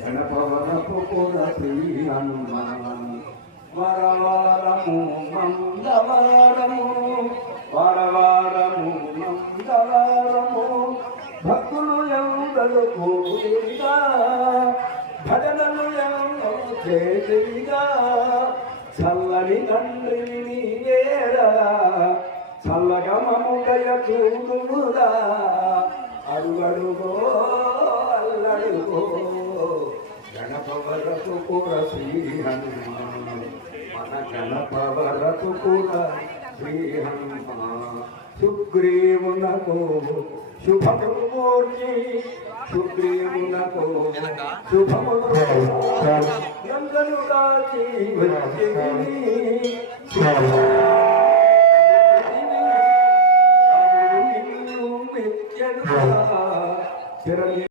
గణపవరపు కుల శ్రీ హనుమాన్ వరవారము మంగళవారము వరవారము మంగళవారము భక్తులు ఎందరు కూడిగా భజనలు ఎందరో చేతిగా చల్లని తండ్రి నీవేరా చల్లగా మముదయ చూడురా అడుగడుగో అల్లడుగో గణపవరపు కుల శ్రీ హనుమాన్ మన గణపవరపు కుల శ్రీ హనుమాన్ సుగ్రీవునకు శుభమూర్తి సుగ్రీవునకు శుభమూర్తి నందను దాచి వచ్చి